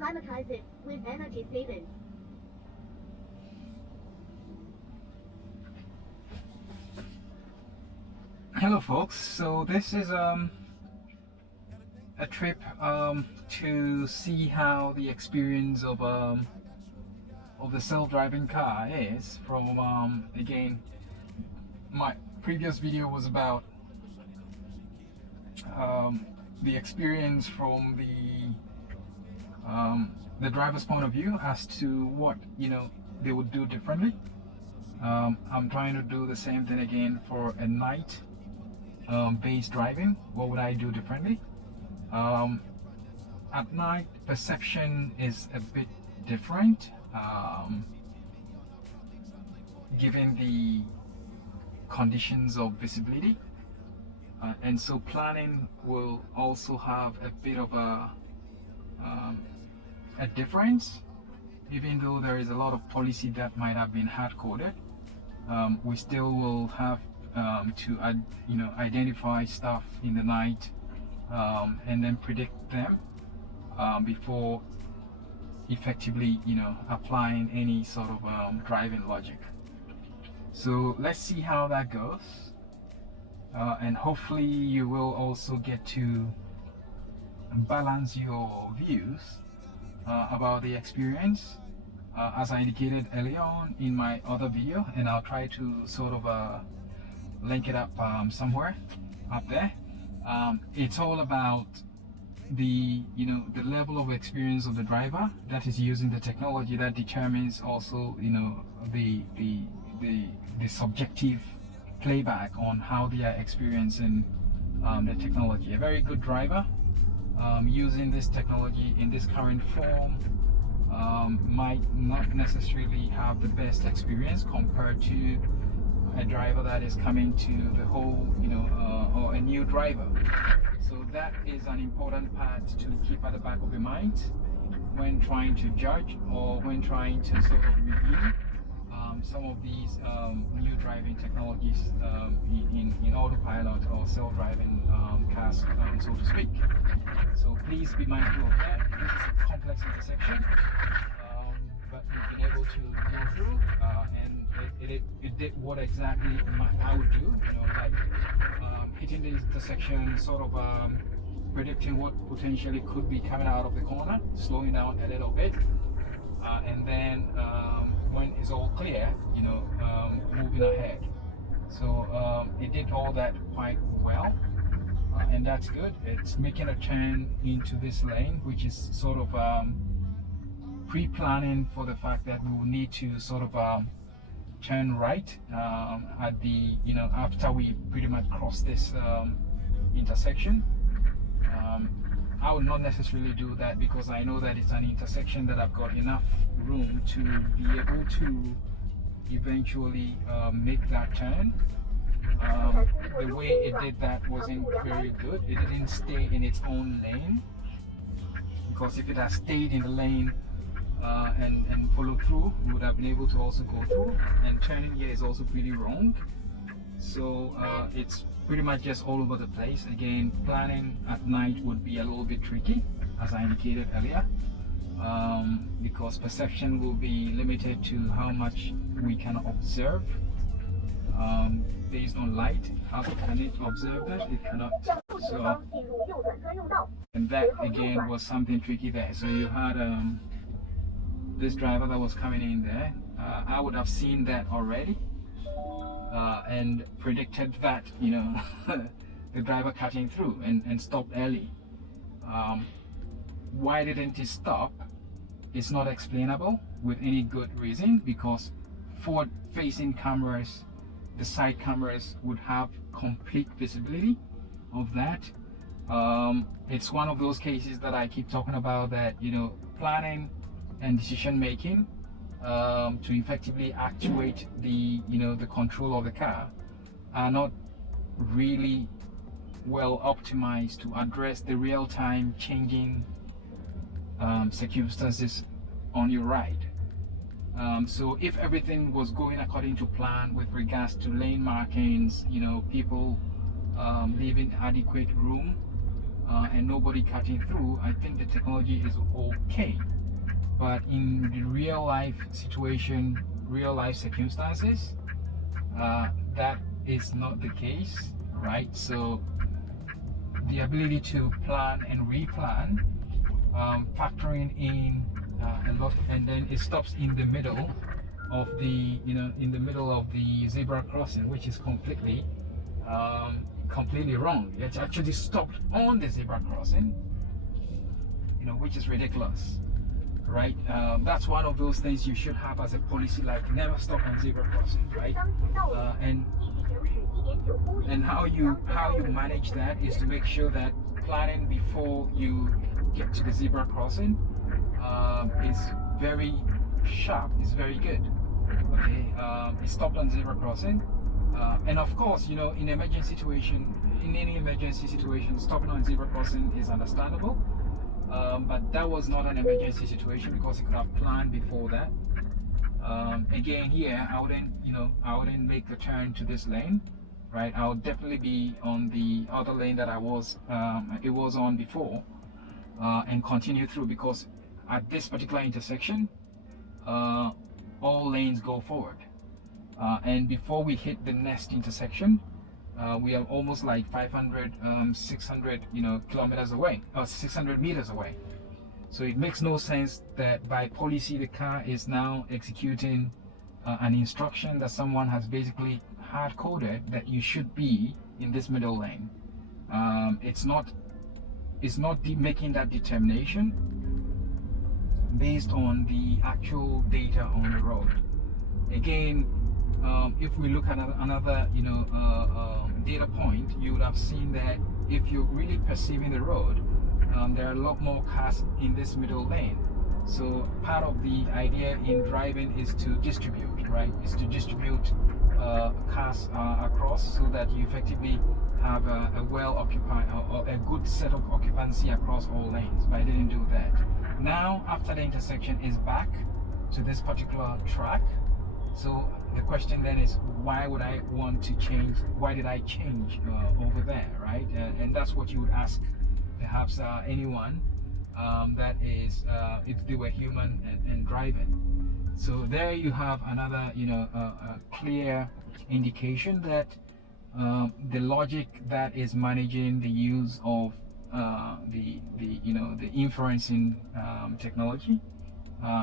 climatize it with energy savings. Hello folks, so this is a trip to see how the experience of the self-driving car is from again, my previous video was about the experience from the driver's point of view as to what they would do differently. I'm trying to do the same thing again for a night based driving. What would I do differently? At night, perception is a bit different, given the conditions of visibility, and so planning will also have a bit of a difference. Even though there is a lot of policy that might have been hard-coded, we still will have to identify stuff in the night and then predict them before effectively applying any sort of driving logic. So let's see how that goes, and hopefully you will also get to balance your views about the experience, as I indicated earlier on in my other video, and I'll try to sort of link it up somewhere up there. It's all about the level of experience of the driver that is using the technology that determines also the subjective playback on how they are experiencing the technology. A very good driver using this technology in this current form might not necessarily have the best experience compared to a driver that is coming to the whole, or a new driver. So that is an important part to keep at the back of your mind when trying to judge or when trying to sort of review some of these new driving technologies in autopilot or self-driving cars, so to speak. So please be mindful of that. This is a complex intersection, but we've been able to go through, and it did what exactly I would do, like hitting the intersection, sort of predicting what potentially could be coming out of the corner, slowing down a little bit, and then when it's all clear, moving ahead. So it did all that quite well, and that's good. It's making a turn into this lane, which is sort of pre-planning for the fact that we will need to sort of turn right at the after we pretty much cross this intersection. I would not necessarily do that because I know that it's an intersection that I've got enough room to be able to eventually make that turn. The way it did that wasn't very good. It didn't stay in its own lane, because if it had stayed in the lane and follow through, we would have been able to also go through, and turning here is also pretty wrong. So it's pretty much just all over the place. Again, planning at night would be a little bit tricky, as I indicated earlier, because perception will be limited to how much we can observe based on light. How can it observe that? It cannot. So, and that again was something tricky there. So you had this driver that was coming in there. I would have seen that already and predicted that the driver cutting through and stopped early. Why didn't he stop? It's not explainable with any good reason, because forward facing cameras, the side cameras would have complete visibility of that. It's one of those cases that I keep talking about, that planning and decision making to effectively actuate the the control of the car are not really well optimized to address the real-time changing circumstances on your ride. So if everything was going according to plan with regards to lane markings, people leaving adequate room and nobody cutting through, I think the technology is okay. But in the real life situation, real life circumstances, that is not the case, right? So the ability to plan and replan, factoring in a lot, and then it stops in the middle of the, in the middle of the zebra crossing, which is completely wrong. It actually stopped on the zebra crossing, which is ridiculous, right? That's one of those things you should have as a policy, like never stop on zebra crossing, right? And how you manage that is to make sure that planning before you get to the zebra crossing is very sharp, is very good. Okay, it stopped on zebra crossing, and of course, in any emergency situation, stopping on zebra crossing is understandable. But that was not an emergency situation because you could have planned before that. Again, here I wouldn't make a turn to this lane, right? I would definitely be on the other lane that it was on before, and continue through, because at this particular intersection, all lanes go forward, and before we hit the next intersection, we are almost like 500, 600, kilometers away, or 600 meters away. So it makes no sense that by policy the car is now executing an instruction that someone has basically hard coded that you should be in this middle lane. It's not making that determination based on the actual data on the road. Again, if we look at another data point, you would have seen that if you're really perceiving the road, there are a lot more cars in this middle lane. So part of the idea in driving is to distribute, right? Is to distribute cars across, so that you effectively have a well occupied or a good set of occupancy across all lanes. But I didn't do that. Now, after the intersection is back to this particular track, so the question then is, why would I want to change? Why did I change over there, right? And that's what you would ask perhaps anyone that is, if they were human and driving. So there you have another, a clear indication that the logic that is managing the use of the inferencing technology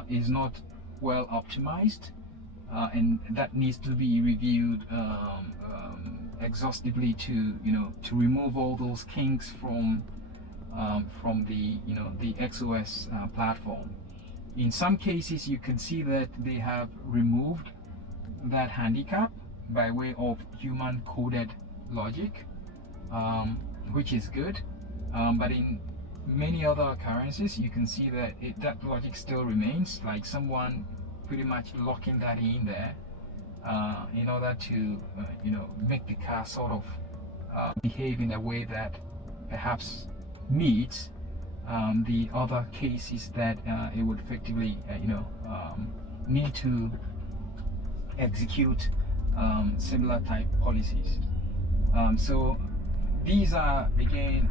is not well optimized, and that needs to be reviewed exhaustively to remove all those kinks from the the XOS platform. In some cases, you can see that they have removed that handicap by way of human coded logic, which is good. But in many other occurrences, you can see that that logic still remains, like someone pretty much locking that in there in order to make the car sort of behave in a way that perhaps meets the other cases that it would effectively need to execute similar type policies. So these are, again,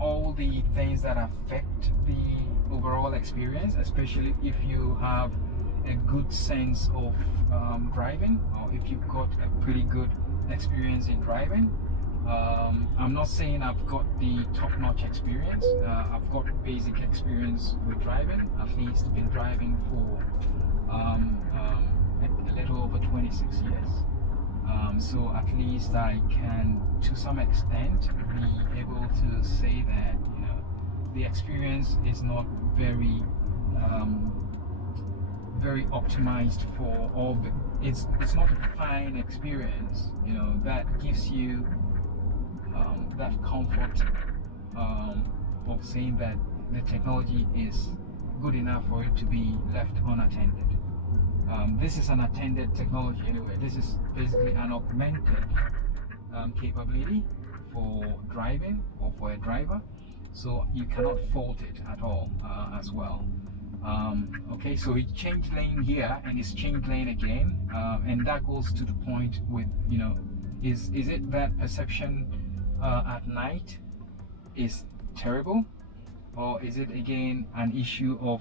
all the things that affect the overall experience, especially if you have a good sense of driving, or if you've got a pretty good experience in driving. I'm not saying I've got the top-notch experience. I've got basic experience with driving. At least been driving for a little over 26 years. So at least I can, to some extent, be able to say that the experience is not very optimized for all. It's not a fine experience, that gives you that comfort of saying that the technology is good enough for it to be left unattended. This is an attended technology anyway. This is basically an augmented capability for driving or for a driver, so you cannot fault it at all as well. Okay, so it changed lane here and it's changed lane again, and that goes to the point with is it that perception at night is terrible, or is it again an issue of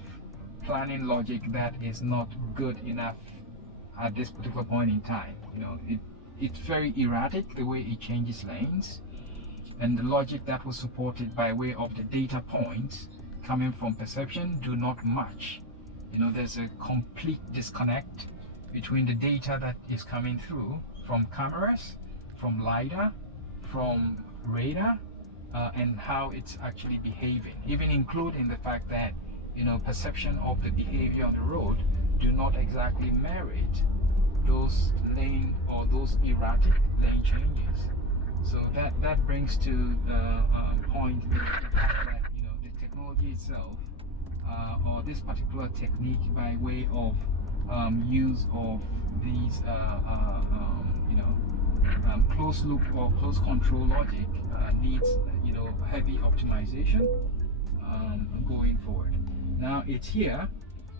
planning logic that is not good enough at this particular point in time? It's very erratic the way it changes lanes, and the logic that was supported by way of the data points coming from perception do not match. There's a complete disconnect between the data that is coming through from cameras, from LiDAR, from radar, and how it's actually behaving, even including the fact that perception of the behavior on the road do not exactly merit those lane or those erratic lane changes. So that brings to a point the fact that the technology itself, or this particular technique by way of use of these closed loop or closed control logic needs heavy optimization going forward. Now it's here,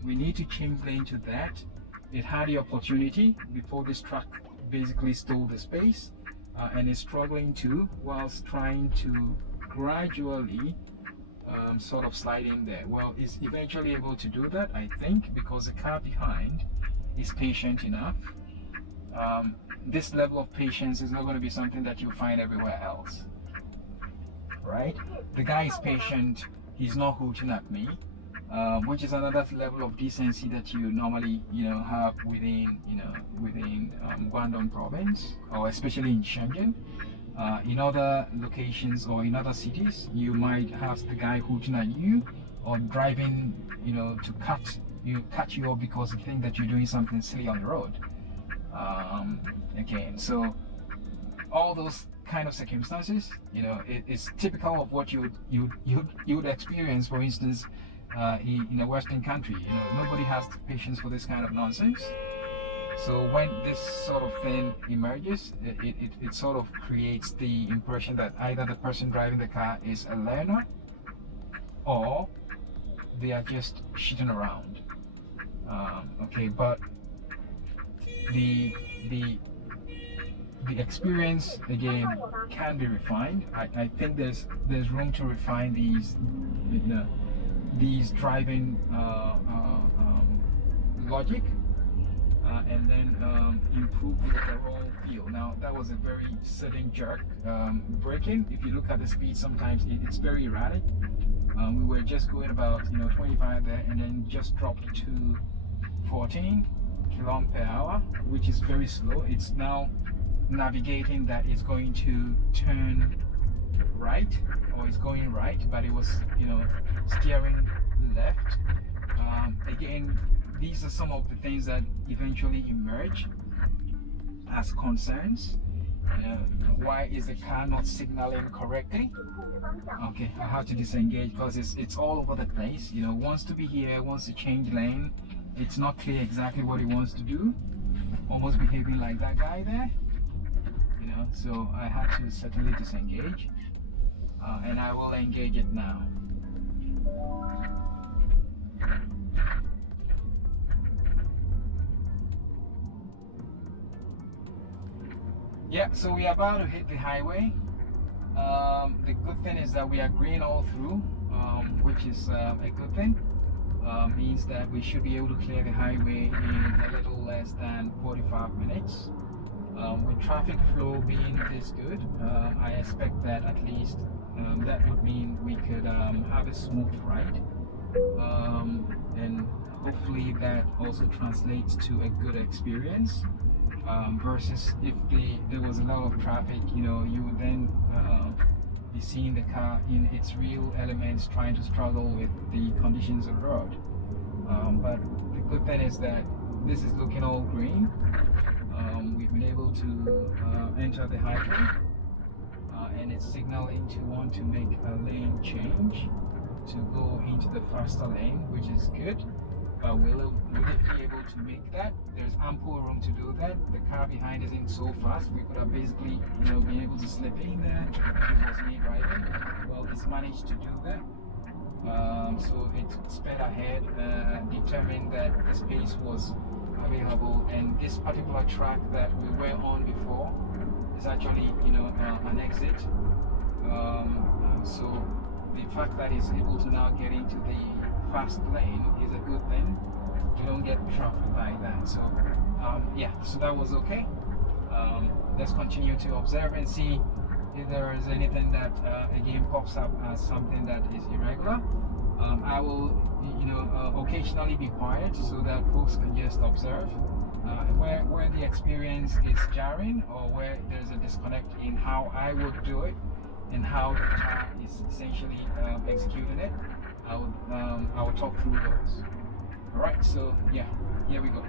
we need to change lane to that. It had the opportunity before this truck basically stole the space, and is struggling to, whilst trying to gradually sort of slide in there. Well, it's eventually able to do that, I think, because the car behind is patient enough. This level of patience is not going to be something that you find everywhere else, right? The guy is patient, he's not hooting at me, which is another level of decency that you normally have within Guangdong province, or especially in Shenzhen. In other locations or in other cities, you might have the guy hooting at you or driving to cut you off because you think that you're doing something silly on the road. Again, so all those kind of circumstances, it's typical of what you would experience, for instance, in a Western country. Nobody has the patience for this kind of nonsense. So when this sort of thing emerges, it sort of creates the impression that either the person driving the car is a learner, or they are just shitting around. But the experience again can be refined. I think there's room to refine these driving logic, and then improve the overall feel. Now that was a very sudden jerk braking. If you look at the speed, sometimes it's very erratic. We were just going about 25 there, and then just dropped to 14 km per hour, which is very slow. It's now navigating that it's going to turn right, or it's going right, but it was steering left. Again, these are some of the things that eventually emerge as concerns. Why is the car not signaling correctly? Okay, I have to disengage because it's all over the place. Wants to be here, wants to change lane. It's not clear exactly what he wants to do. Almost behaving like that guy there. So I had to certainly disengage, and I will engage it now. Yeah, so we are about to hit the highway. The good thing is that we are green all through, which is a good thing. Means that we should be able to clear the highway in a little less than 45 minutes. With traffic flow being this good, I expect that at least that would mean we could have a smooth ride, and hopefully that also translates to a good experience, versus if there was a lot of traffic, you would then be seeing the car in its real elements trying to struggle with the conditions of the road. But the good thing is that this is looking all green. We've been able to enter the highway, and it's signaling to want to make a lane change to go into the faster lane, which is good. Will it be able to make that? There's ample room to do that. The car behind isn't so fast. We could have basically been able to slip in there if it was me driving. Well, it's managed to do that. So it sped ahead, determined that the space was available, and this particular track that we were on before is actually an exit. So the fact that it's able to now get into the fast lane is a good thing. You don't get trapped by that. So yeah, so that was okay. Let's continue to observe and see if there is anything that again pops up as something that is irregular. I will, occasionally be quiet so that folks can just observe where the experience is jarring or where there's a disconnect in how I would do it and how the car is essentially executing it. I will talk through those. All right, so yeah, here we go.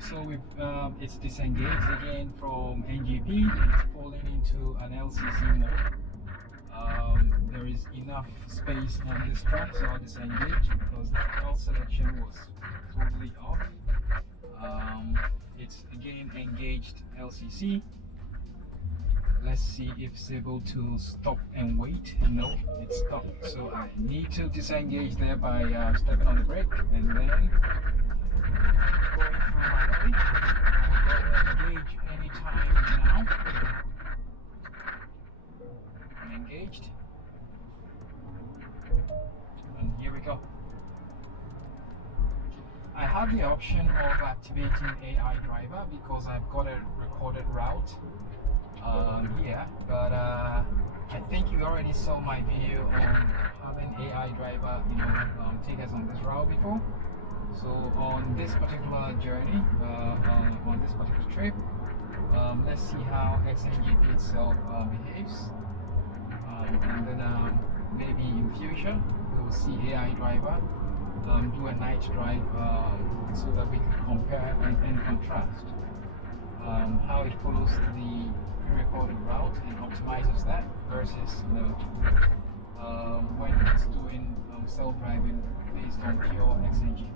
So it's disengaged again from NGP. It's falling into an LCC mode. There is enough space on this track, so I'll disengage because the L selection was totally off. It's again engaged LCC. Let's see if it's able to stop and wait. No, it's stopped. So I need to disengage there by stepping on the brake and then going through manually. I'll engage anytime now. I'm engaged. And here we go. I have the option of activating AI driver because I've got a recorded route here, but I think you already saw my video on having AI driver, take us on this route before. So on this particular journey, on this particular trip, let's see how XNGP itself behaves, and then maybe in future we will see AI driver do a night drive so that we can compare and contrast how it follows the pre-recorded route and optimizes that versus when it's doing self-driving based on pure XNGP.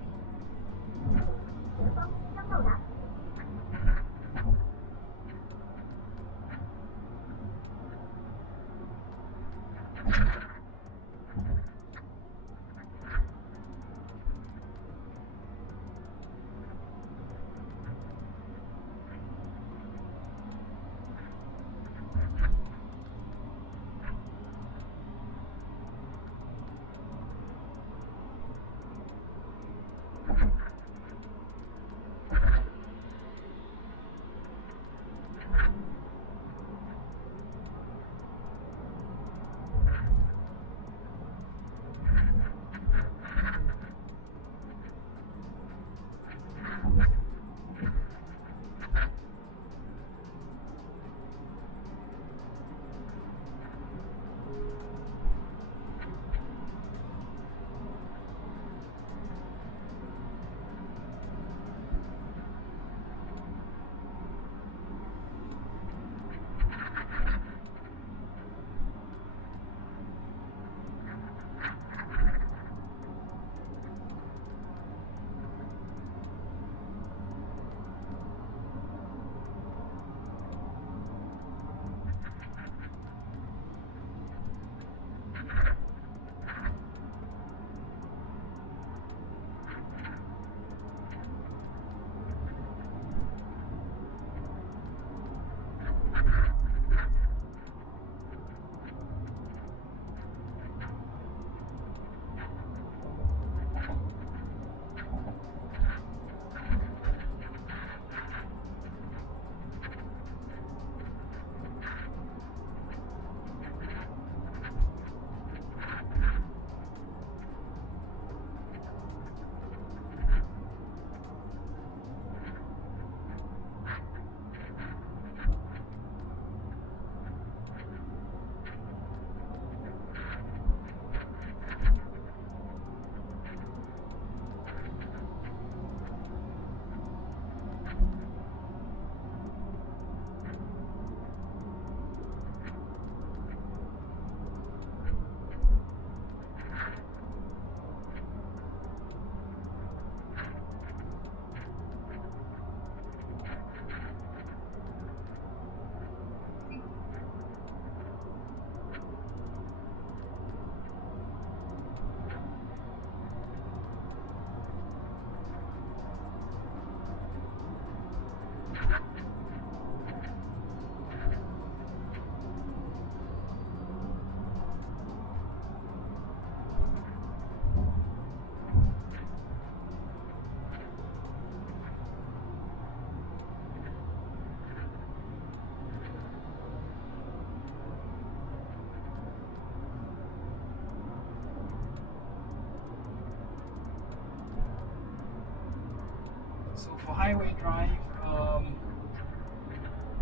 So for highway drive,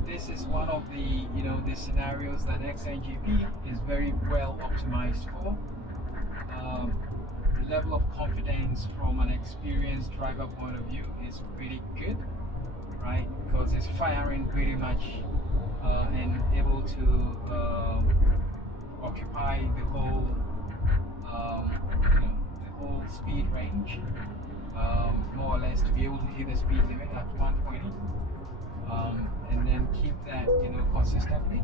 this is one of the the scenarios that XNGP is very well optimized for. The level of confidence from an experienced driver point of view is pretty good. right? Because it's firing pretty much and able to occupy the whole the whole speed range, more or less, to be able to hit the speed limit at 120, and then keep that consistently.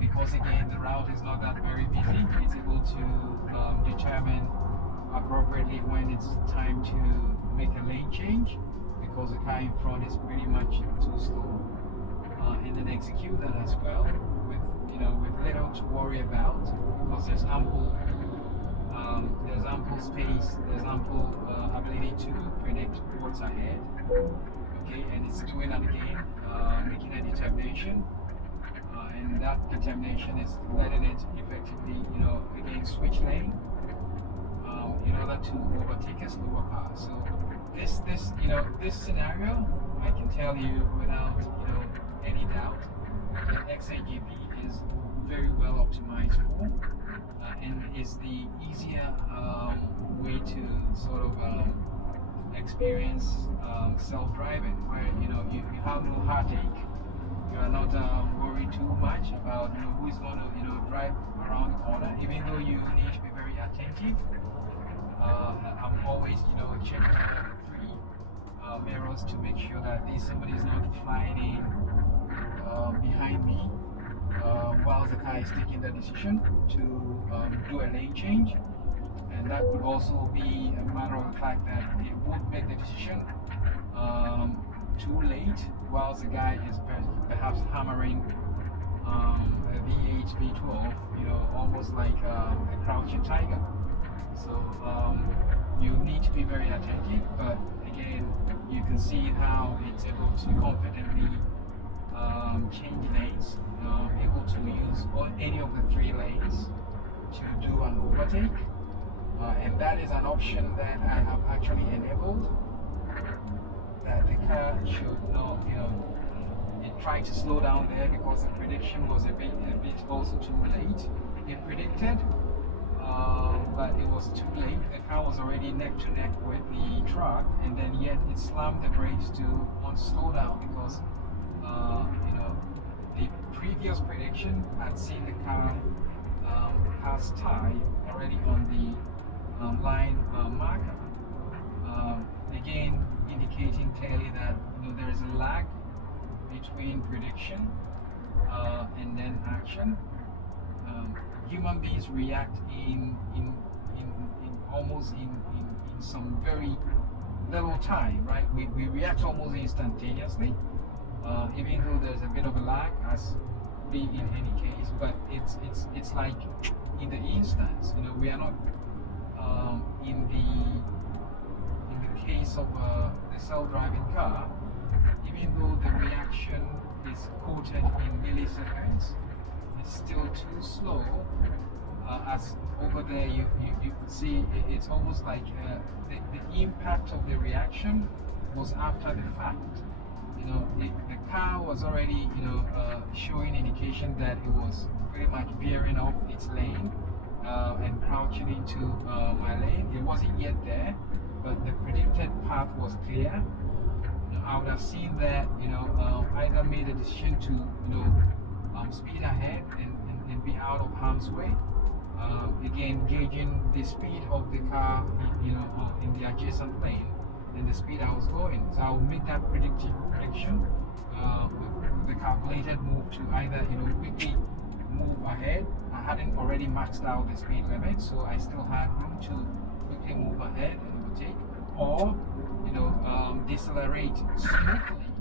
Because again, the route is not that very busy. It's able to determine appropriately when it's time to make a lane change, because the car in front is pretty much too slow, and then execute that as well with little to worry about, because there's ample space, there's ample ability to predict what's ahead. Okay, and it's doing that again, making a determination. And that determination is letting it effectively, again, switch lane in order to overtake a slower car. So this scenario, I can tell you without any doubt, that XAGP is very well optimized for, and is the easier way to sort of experience self-driving, where you have no heartache. You are not worried too much about who is going to drive around the corner, even though you need to be very attentive. I'm always checking out the three mirrors to make sure that somebody is not flying in behind me while the car is taking the decision to do a lane change. And that could also be a matter of the fact that it would make the decision too late, whilst the guy is perhaps hammering a V8, V12, almost like a crouching tiger. So you need to be very attentive, but again, you can see how it's able to confidently change lanes, able to use any of the three lanes to do an overtake, and that is an option that I have actually enabled, that the car should not, it tried to slow down there because the prediction was a bit also too late. It predicted, but it was too late. The car was already neck to neck with the truck, and then yet it slammed the brakes to want to slow down because, the previous prediction had seen the car's tie already on the line marker. Again, indicating clearly that there is a lag between prediction and then action. Human beings react in almost in some very little time, right? We react almost instantaneously, even though there's a bit of a lag, as be in any case. But it's like in the instance, we are not in the case of the self-driving car. Even though the reaction is quoted in milliseconds, it's still too slow. As over there, you could see it's almost like the impact of the reaction was after the fact. The car was already showing indication that it was pretty much veering off its lane and crouching into my lane. It wasn't yet there, but the predicted path was clear. I would have seen that, either made a decision to speed ahead and be out of harm's way. Again, gauging the speed of the car, in the adjacent lane and the speed I was going. So I would make that prediction with the calculated move to either, quickly move ahead. I hadn't already maxed out the speed limit, so I still had room to quickly move ahead and overtake, or decelerate smoothly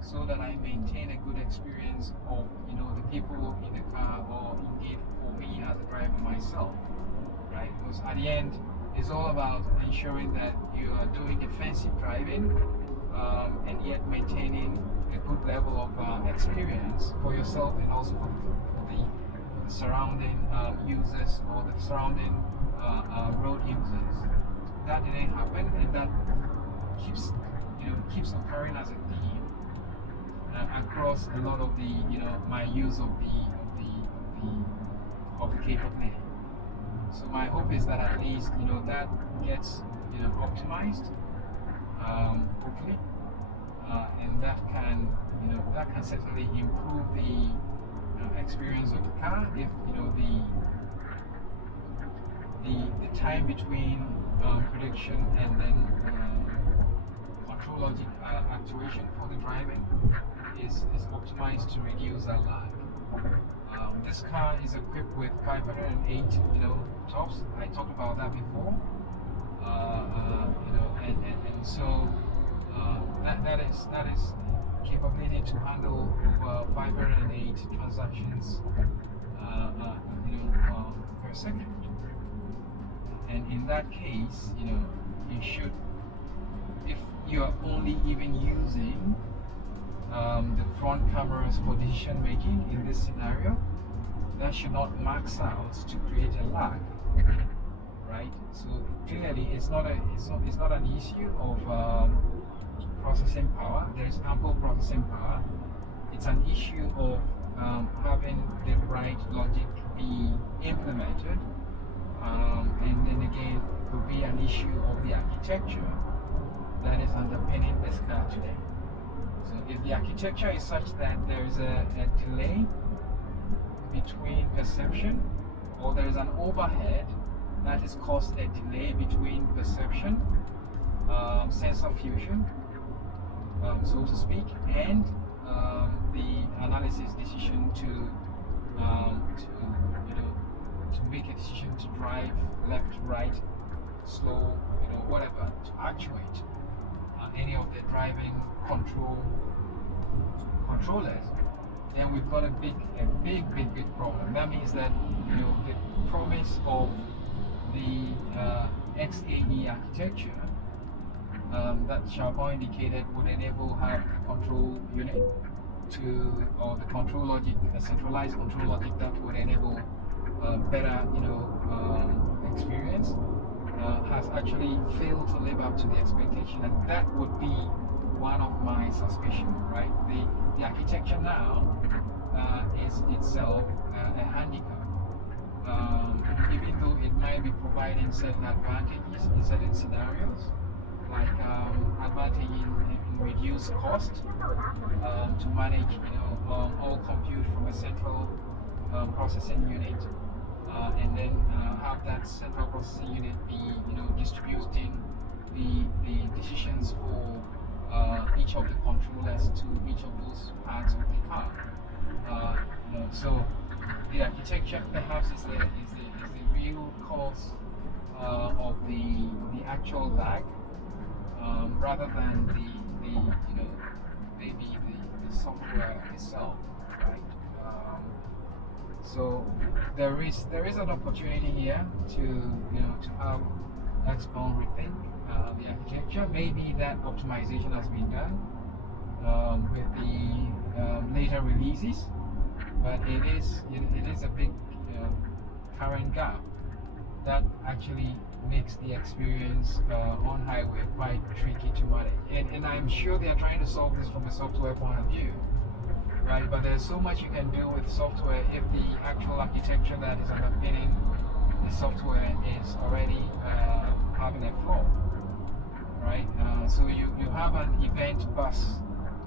so that I maintain a good experience of the people in the car, or indeed for me as a driver myself, right? Because at the end, it's all about ensuring that you are doing defensive driving, and yet maintaining a good level of experience for yourself and also for the surrounding users, or the surrounding road users. That didn't happen, and that keeps occurring as a theme across a lot of the my use of the capability. So my hope is that at least that gets optimized, hopefully, and that can certainly improve the experience of the car if the time between prediction and then control logic actuation for the driving is optimized to reduce that lag. This car is equipped with 508 tops. I talked about that before. And so that is capability to handle over 508 transactions per second. And in that case, you should, if you are only even using the front cameras for decision making in this scenario, that should not max out to create a lag, right? So clearly, it's not an issue of processing power. There is ample processing power. It's an issue of having the right logic be implemented, and then again, it could be an issue of the architecture that is underpinning this car today. So if the architecture is such that there is a delay between perception, or there is an overhead that has caused a delay between perception, sensor fusion, so to speak, and the analysis decision to make a decision to drive left, right, slow, whatever, to actuate any of the driving controllers, then we've got a big problem. That means that the promise of the XAE architecture that Xpeng indicated would enable have a control unit or the control logic, a centralized control logic that would enable better experience, has actually failed to live up to the expectation, and that would be one of my suspicions, right? The architecture now is itself a handicap, even though it might be providing certain advantages in certain scenarios, like advantage in reduced cost to manage all compute from a central processing unit, and then have that central processing unit be distributing the decisions for each of the controllers to each of those parts of the car. So the architecture perhaps is the real cause of the actual lag, rather than maybe the software itself, right? So there is an opportunity here to have Xpeng rethink the architecture. Maybe that optimization has been done with the later releases, but it is a big current gap that actually makes the experience on highway quite tricky to manage. And I'm sure they are trying to solve this from a software point of view, right? But there's so much you can do with software if the actual architecture that is underpinning the software is already having a flaw, right? So you have an event bus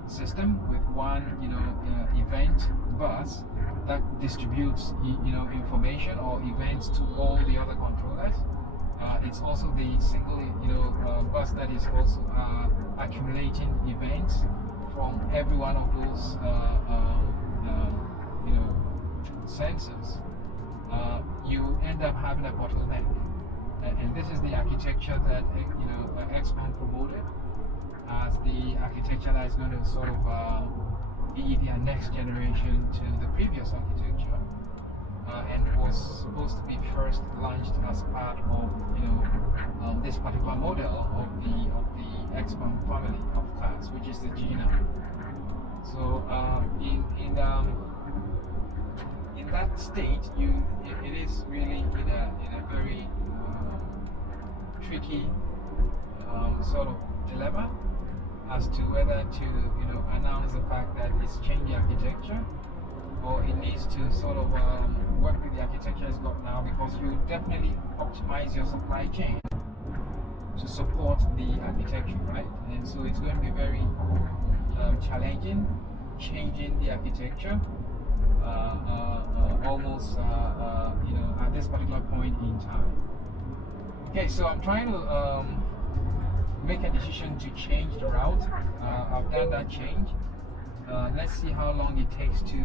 system with one event bus that distributes information or events to all the other controllers. It's also the single bus that is also accumulating events from every one of those sensors. You end up having a bottleneck, and this is the architecture that Xpeng promoted as the architecture that is going to sort of be their next generation to the previous architecture, and was supposed to be first launched as part of this particular model of the Xpeng family of cars, which is the Gina. So in that state, it is really in a very tricky sort of dilemma as to whether to announce the fact that it's changing architecture, or it needs to sort of work with the architecture it's got now, because you definitely optimize your supply chain to support the architecture, right? And so it's going to be very challenging changing the architecture almost at this particular point in time. Okay, so I'm trying to make a decision to change the route. I've done that change. Let's see how long it takes to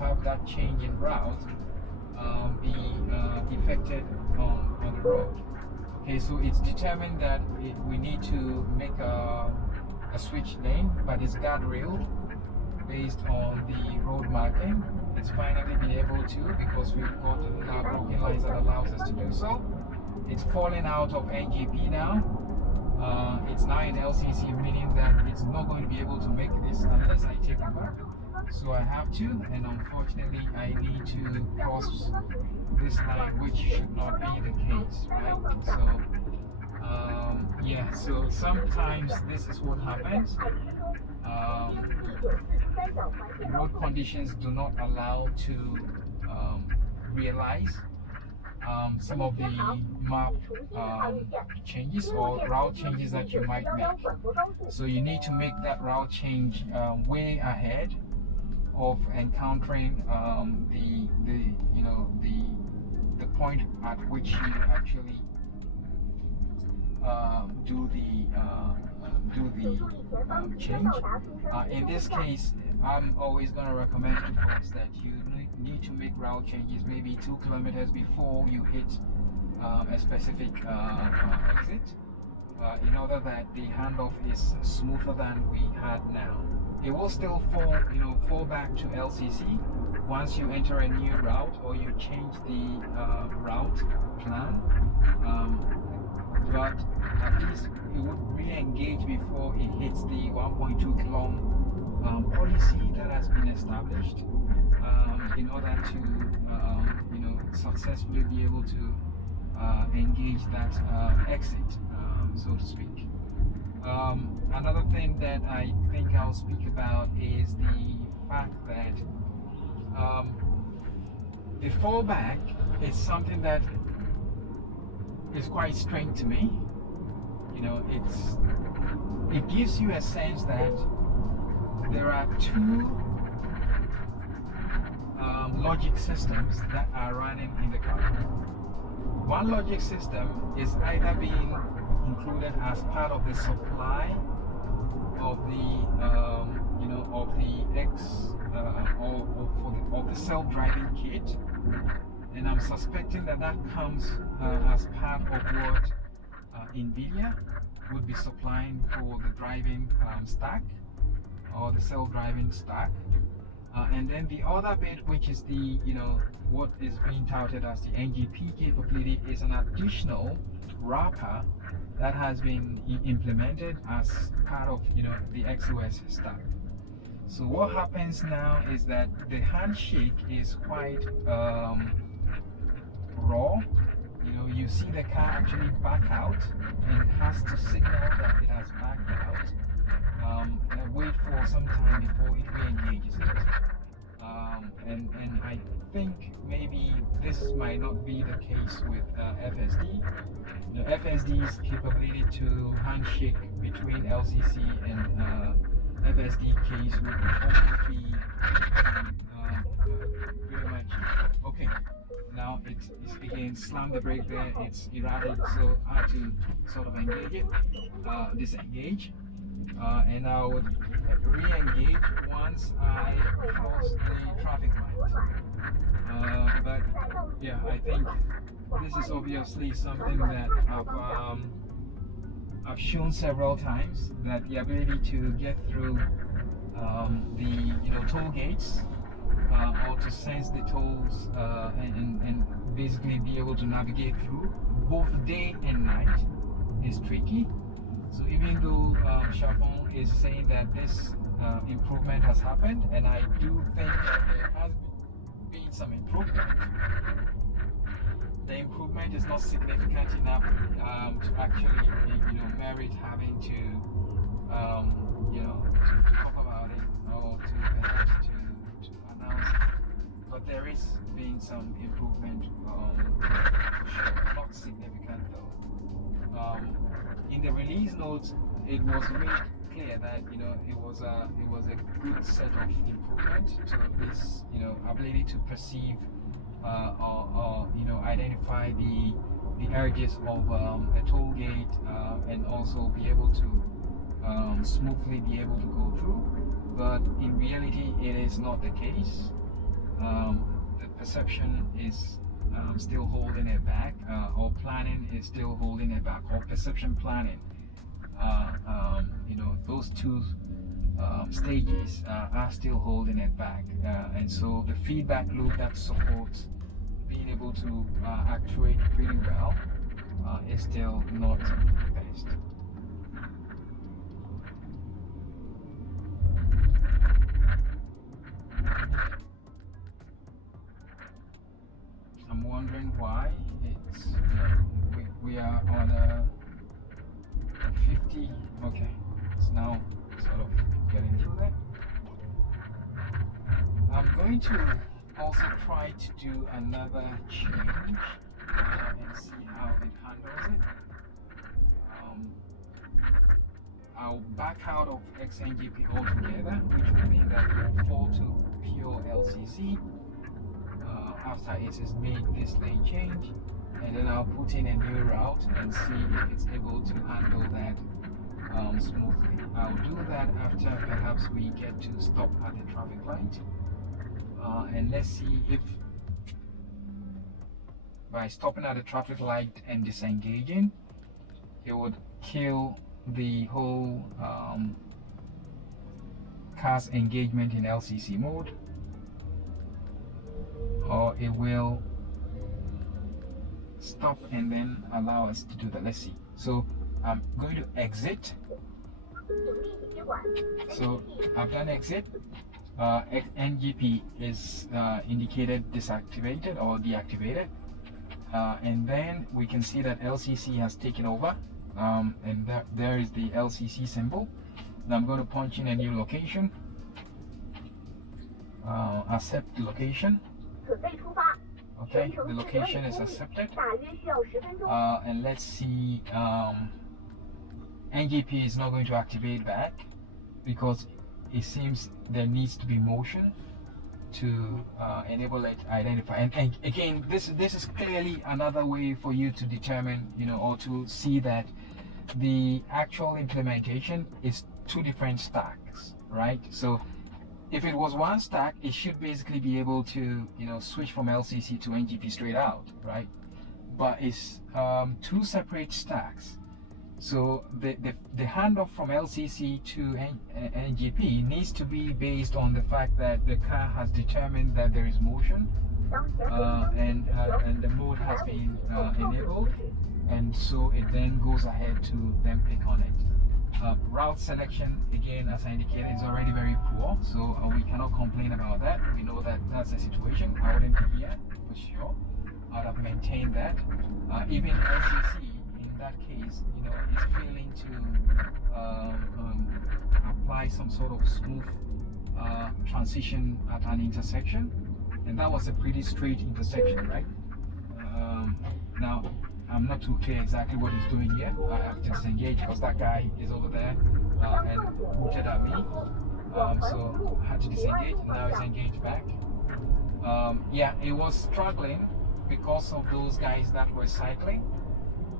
have that change in route be effected on the road. Okay, so it's determined that we need to make a switch lane, but it's guardrail based on the road marking. It's finally been able to, because we've got now broken lines that allows us to do so. It's falling out of NGP now. It's now in LCC, meaning that it's not going to be able to make this unless I take over. So I have to, and unfortunately I need to cross this line, which should not be the case, right? So yeah, so sometimes this is what happens. Road conditions do not allow to realize some of the map changes or route changes that you might make. So you need to make that route change way ahead of encountering the point at which you actually do the change. In this case, I'm always going to recommend to folks that you need to make route changes maybe 2 kilometers before you hit a specific exit, in order that the handoff is smoother than we had now. It will still fall back to LCC once you enter a new route or you change the route plan. But at least it would re-engage before it hits the 1.2 km policy that has been established in order to successfully be able to engage that exit, so to speak. Another thing that I think I'll speak about is the fact that the fallback is something that is quite strange to me. It gives you a sense that there are two logic systems that are running in the car. One logic system is either being included as part of the supply of the of the self-driving kit, and I'm suspecting that comes as part of what NVIDIA would be supplying for the driving stack or the self-driving stack, and then the other bit, which is the what is being touted as the NGP capability, is an additional wrapper that has been implemented as part of the XOS stack. So what happens now is that the handshake is quite raw. You see the car actually back out and has to signal that it has backed out, and wait for some time before it re-engages it. And I think maybe this might not be the case with FSD. FSD's capability to handshake between LCC and FSD keys would only be pretty much okay. Now it's again slam the brake there, it's erratic, so I had to sort of engage it, disengage, and I would re-engage once I cross the traffic light. But yeah, I think this is obviously something that I've shown several times, that the ability to get through the toll gates, or to sense the tolls and basically be able to navigate through both day and night is tricky. So even though Xpeng is saying that this improvement has happened, and I do think that there has been some improvement, the improvement is not significant enough to actually merit having to talk about it or to perhaps to announce it. But there is being some improvement sure, not significant though. In the release notes, it was made clear that it was a good set of improvement to this ability to perceive or identify the edges of a toll gate and also be able to smoothly be able to go through. But in reality, it is not the case. The perception is still holding it back, or planning is still holding it back, or perception planning. Those two stages are still holding it back, and so the feedback loop that supports being able to actuate pretty well is still not the best. I'm wondering why it's we are on a 50. Okay, it's now sort of getting through that. I'm going to also try to do another change and see how it handles it. I'll back out of XNGP altogether, which will mean that it will fall to pure LCC after it has made this lane change, and then I'll put in a new route and see if it's able to handle that smoothly. I'll do that after perhaps we get to stop at the traffic light, and let's see if by stopping at the traffic light and disengaging, it would kill the whole car's engagement in LCC mode, or it will stop and then allow us to do that. Let's see. So I'm going to exit. So I've done exit. NGP is indicated disactivated or deactivated, and then we can see that LCC has taken over, and there is the LCC symbol. Now I'm going to punch in a new location, accept the location. Okay, the location is accepted, and let's see, NGP is not going to activate back because it seems there needs to be motion to enable it identify. And again, this is clearly another way for you to determine, or to see that the actual implementation is two different stacks, right? So if it was one stack, it should basically be able to, switch from LCC to NGP straight out, right? But it's two separate stacks. So the handoff from LCC to NGP needs to be based on the fact that the car has determined that there is motion, and the mode has been enabled, and so it then goes ahead to then pick on it. Route selection, again, as I indicated, is already very poor, so we cannot complain about that. We know that that's the situation. I wouldn't be here for sure. I'd have maintained that. Even LCC, in that case, is failing to apply some sort of smooth transition at an intersection, and that was a pretty straight intersection, right? Now, I'm not too clear exactly what he's doing here. I have to disengage because that guy is over there and hooted at me. So I had to disengage. Now he's engaged back. Yeah, it was struggling because of those guys that were cycling.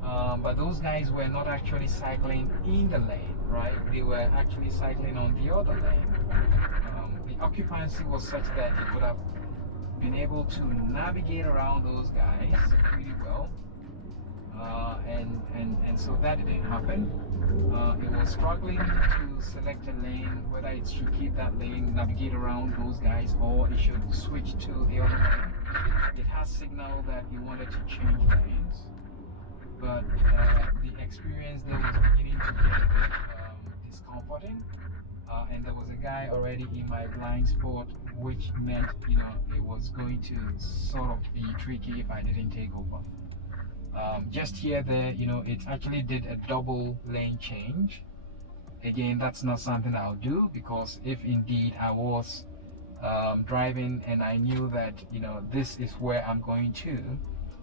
But those guys were not actually cycling in the lane, right? They were actually cycling on the other lane. The occupancy was such that he could have been able to navigate around those guys pretty well. And so that didn't happen. It was struggling to select a lane, whether it should keep that lane, navigate around those guys, or it should switch to the other lane. It has signaled that it wanted to change lanes, but the experience there was beginning to get a bit discomforting, and there was a guy already in my blind spot, which meant it was going to sort of be tricky if I didn't take over. Just here, there, it actually did a double lane change. Again, that's not something I'll do, because if indeed I was driving and I knew that this is where I'm going to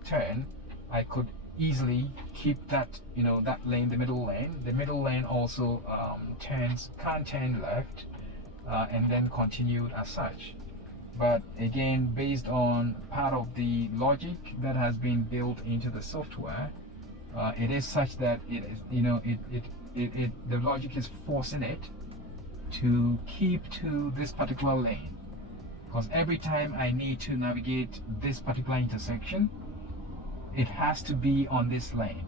turn, I could easily keep that, that lane, the middle lane. The middle lane also can't turn left and then continued as such. But again, based on part of the logic that has been built into the software, it is such that it is, the logic is forcing it to keep to this particular lane, because every time I need to navigate this particular intersection, it has to be on this lane.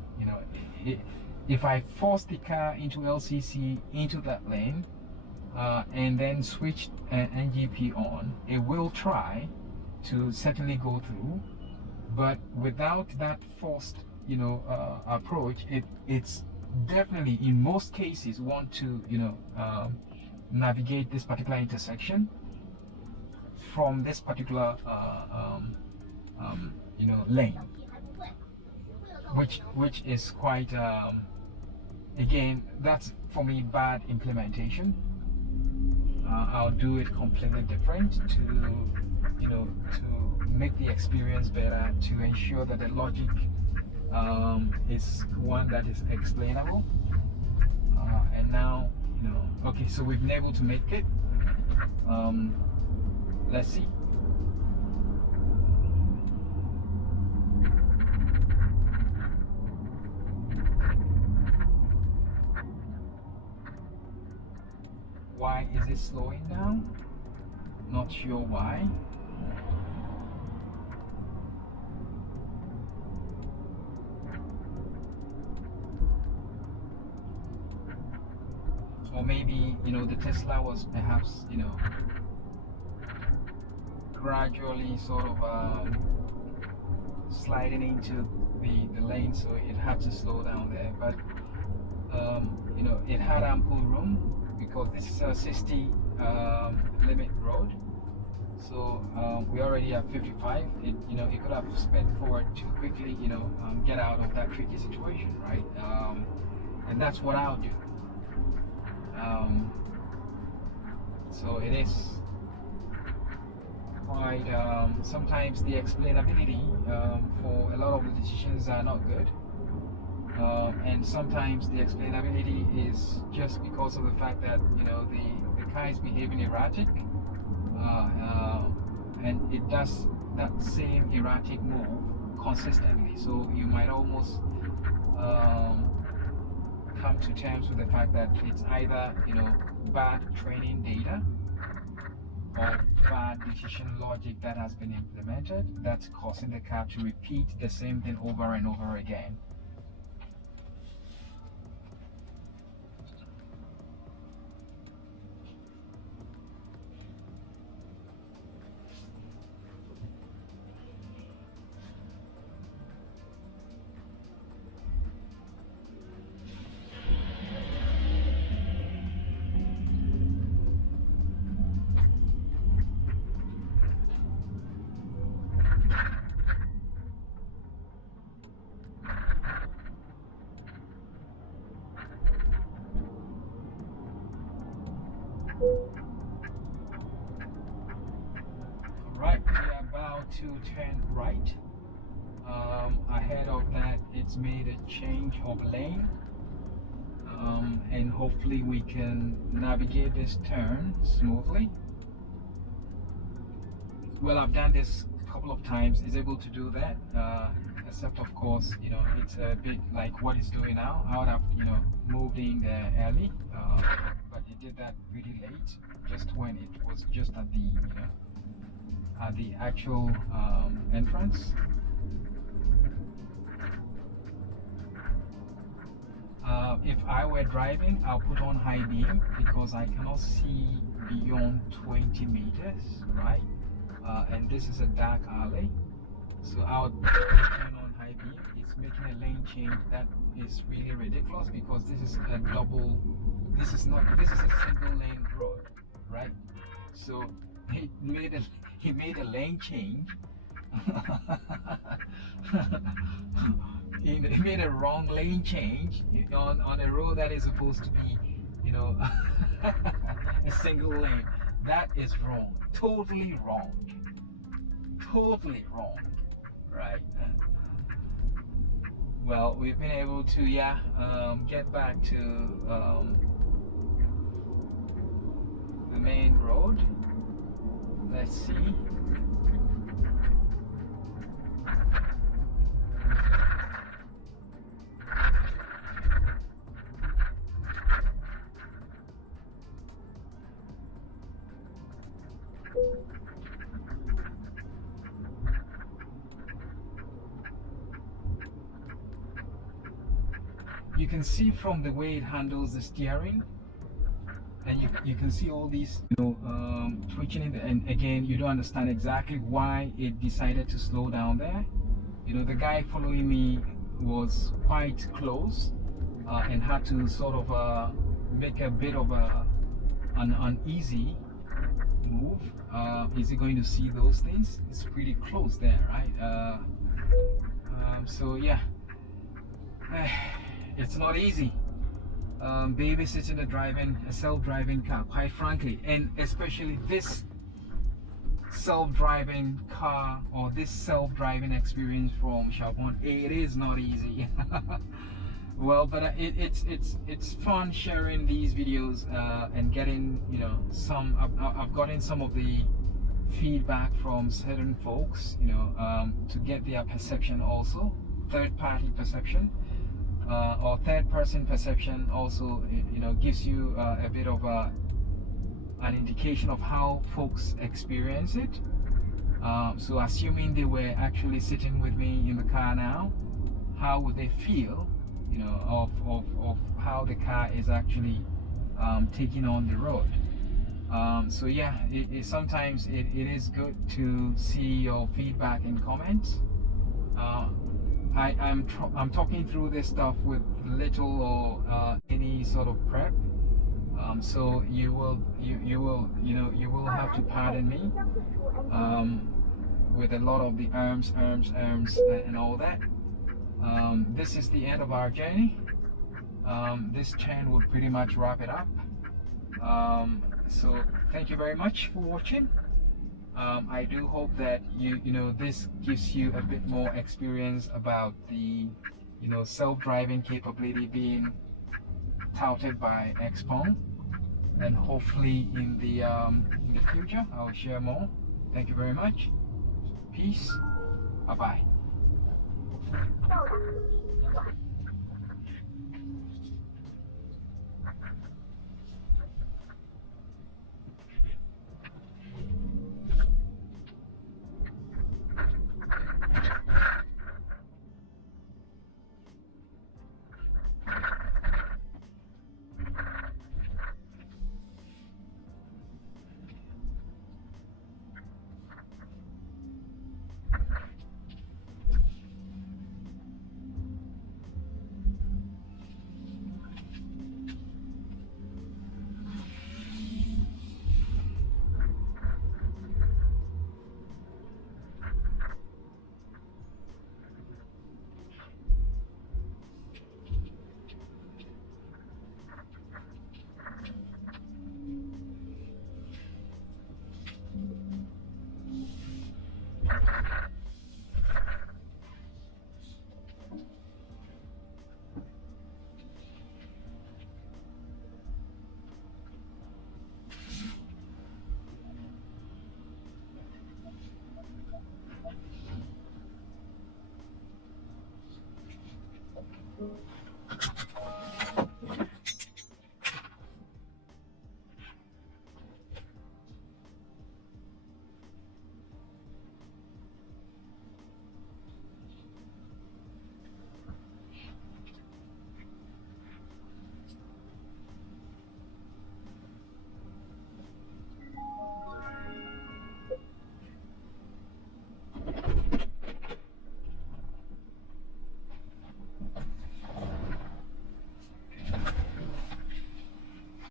If I force the car into LCC into that lane and then switch NGP on, it will try to certainly go through, but without that forced approach, it's definitely in most cases want to navigate this particular intersection from this particular lane, which is quite again, that's for me bad implementation. I'll do it completely different to make the experience better, to ensure that the logic is one that is explainable. And now, okay, so we've been able to make it. Let's see. Why is it slowing down? Not sure why. Or maybe, the Tesla was perhaps, gradually sort of sliding into the lane, so it had to slow down there. But, it had ample room, because this is a 60 limit road. So we already have 55. It could have sped forward to quickly, get out of that tricky situation, right? And that's what I'll do. So it is quite, sometimes the explainability for a lot of the decisions are not good. And sometimes the explainability is just because of the fact that, the car is behaving erratic, and it does that same erratic move consistently. So you might almost come to terms with the fact that it's either bad training data or bad decision logic that has been implemented that's causing the car to repeat the same thing over and over again. Right, we are about to turn right. Ahead of that, it's made a change of lane, and hopefully we can navigate this turn smoothly. Well, I've done this a couple of times. It's able to do that, except of course, it's a bit like what it's doing now. I would have, moved in there early, but it did that pretty late, just when it was just at the actual entrance. If I were driving, I'll put on high beam because I cannot see beyond 20 meters, right? And this is a dark alley, so I would turn on high beam. It's making a lane change that is really ridiculous, because this is a single lane road, right? So he made a lane change. He made a wrong lane change on a road that is supposed to be, a single lane. That is wrong. Totally wrong. Totally wrong. Right? well, we've been able to get back to the main road. Let's see. You can see from the way it handles the steering, and you can see all these twitching in and again you don't understand exactly why it decided to slow down there. The guy following me was quite close and had to sort of make a bit of an uneasy move. Is he going to see those things? It's pretty close there, right? So yeah, it's not easy babysitting a self-driving car, quite frankly, and especially this self-driving car or this self-driving experience from Xpeng. It is not easy. Well, but it's fun sharing these videos and getting some. I've gotten some of the feedback from certain folks, to get their perception also, third-party perception. Or third-person perception also, gives you a bit of an indication of how folks experience it. So assuming they were actually sitting with me in the car now, how would they feel, of how the car is actually taking on the road? So yeah, sometimes it is good to see your feedback in comments. I'm talking through this stuff with little or any sort of prep, so you will have to pardon me with a lot of the arms and all that. This is the end of our journey. This chain will pretty much wrap it up. So thank you very much for watching. I do hope that this gives you a bit more experience about the self-driving capability being touted by Xpeng, and hopefully in the future I will share more. Thank you very much. Peace. Bye bye.